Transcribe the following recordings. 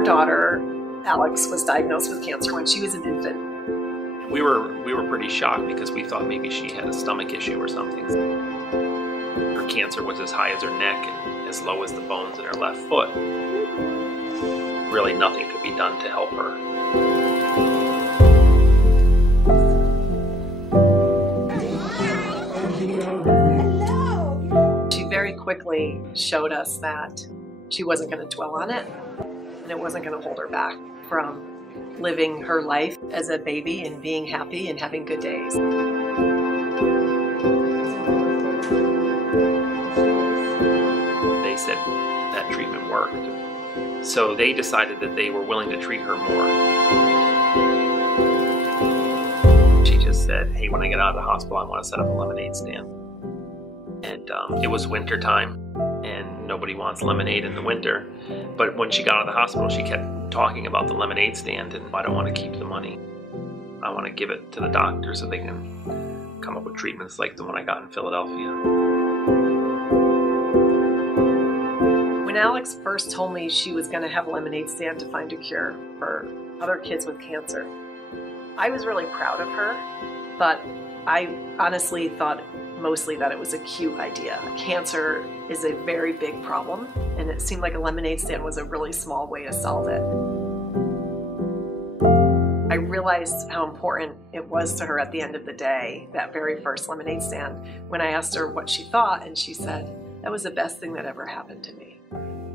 Our daughter, Alex, was diagnosed with cancer when she was an infant. We were pretty shocked because we thought maybe she had a stomach issue or something. Her cancer was as high as her neck and as low as the bones in her left foot. Really nothing could be done to help her. She very quickly showed us that she wasn't going to dwell on it, and it wasn't going to hold her back from living her life as a baby and being happy and having good days. They said that treatment worked. So they decided that they were willing to treat her more. She just said, hey, when I get out of the hospital, I want to set up a lemonade stand. And it was winter time, and nobody wants lemonade in the winter. But when she got out of the hospital, she kept talking about the lemonade stand, and I don't want to keep the money. I want to give it to the doctor so they can come up with treatments like the one I got in Philadelphia. When Alex first told me she was going to have a lemonade stand to find a cure for other kids with cancer, I was really proud of her, but I honestly thought mostly that it was a cute idea. Cancer is a very big problem, and it seemed like a lemonade stand was a really small way to solve it. I realized how important it was to her at the end of the day, that very first lemonade stand, when I asked her what she thought, and she said, that was the best thing that ever happened to me.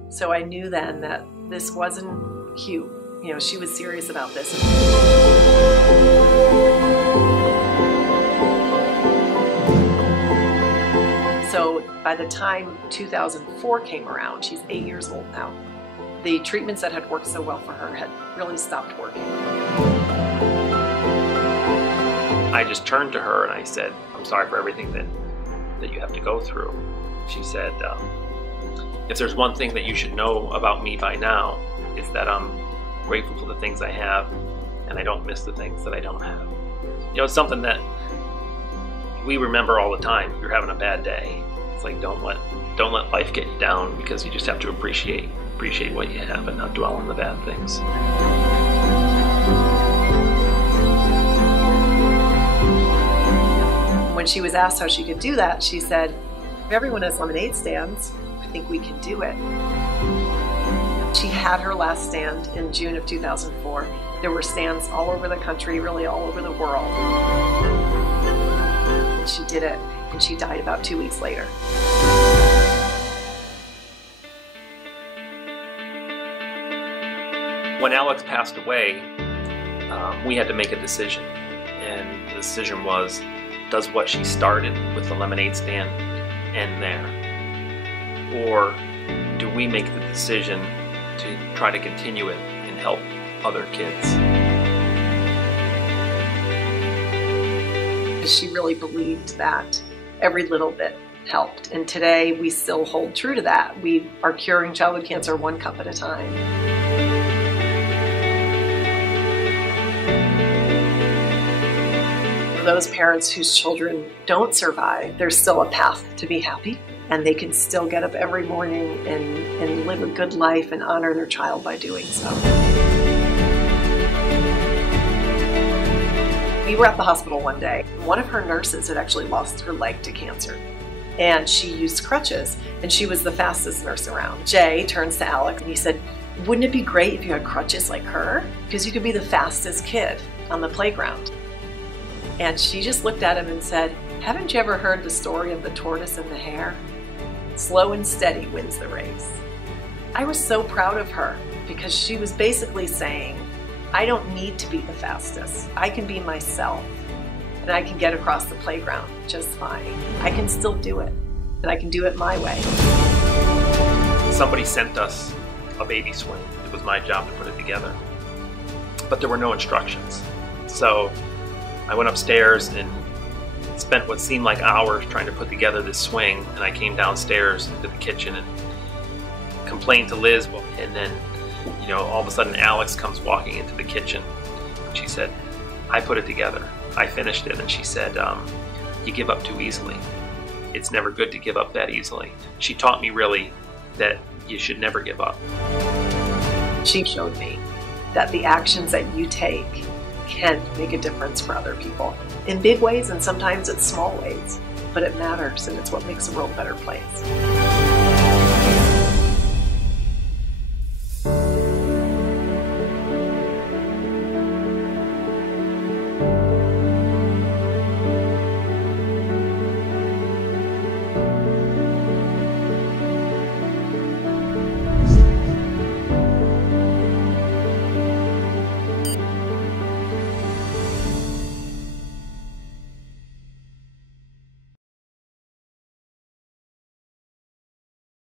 So I knew then that this wasn't cute. You know, she was serious about this. So by the time 2004 came around, she's 8 years old now, the treatments that had worked so well for her had really stopped working. I just turned to her and I said, I'm sorry for everything that you have to go through. She said, if there's one thing that you should know about me by now, it's that I'm grateful for the things I have, and I don't miss the things that I don't have. You know, it's something that we remember all the time. If you're having a bad day, it's like don't let life get you down, because you just have to appreciate what you have and not dwell on the bad things. When she was asked how she could do that, she said, if everyone has lemonade stands, I think we can do it. She had her last stand in June of 2004. There were stands all over the country, really all over the world. And she did it, and she died about 2 weeks later. When Alex passed away, we had to make a decision. And the decision was, does what she started with the lemonade stand end there? Or do we make the decision to try to continue it and help other kids? She really believed that every little bit helped. And today we still hold true to that. We are curing childhood cancer one cup at a time. For those parents whose children don't survive, there's still a path to be happy, and they can still get up every morning and live a good life and honor their child by doing so. We were at the hospital one day. One of her nurses had actually lost her leg to cancer, and she used crutches, and she was the fastest nurse around. Jay turns to Alex and he said, wouldn't it be great if you had crutches like her? Because you could be the fastest kid on the playground. And she just looked at him and said, haven't you ever heard the story of the tortoise and the hare? Slow and steady wins the race. I was so proud of her, because she was basically saying, I don't need to be the fastest. I can be myself, and I can get across the playground just fine. I can still do it, and I can do it my way. Somebody sent us a baby swing. It was my job to put it together, but there were no instructions. So I went upstairs and spent what seemed like hours trying to put together this swing, and I came downstairs into the kitchen and complained to Liz, and then, you know, all of a sudden Alex comes walking into the kitchen. She said, I put it together. I finished it. And she said, you give up too easily. It's never good to give up that easily. She taught me really that you should never give up. She showed me that the actions that you take can make a difference for other people in big ways, and sometimes it's small ways, but it matters, and it's what makes the world a better place.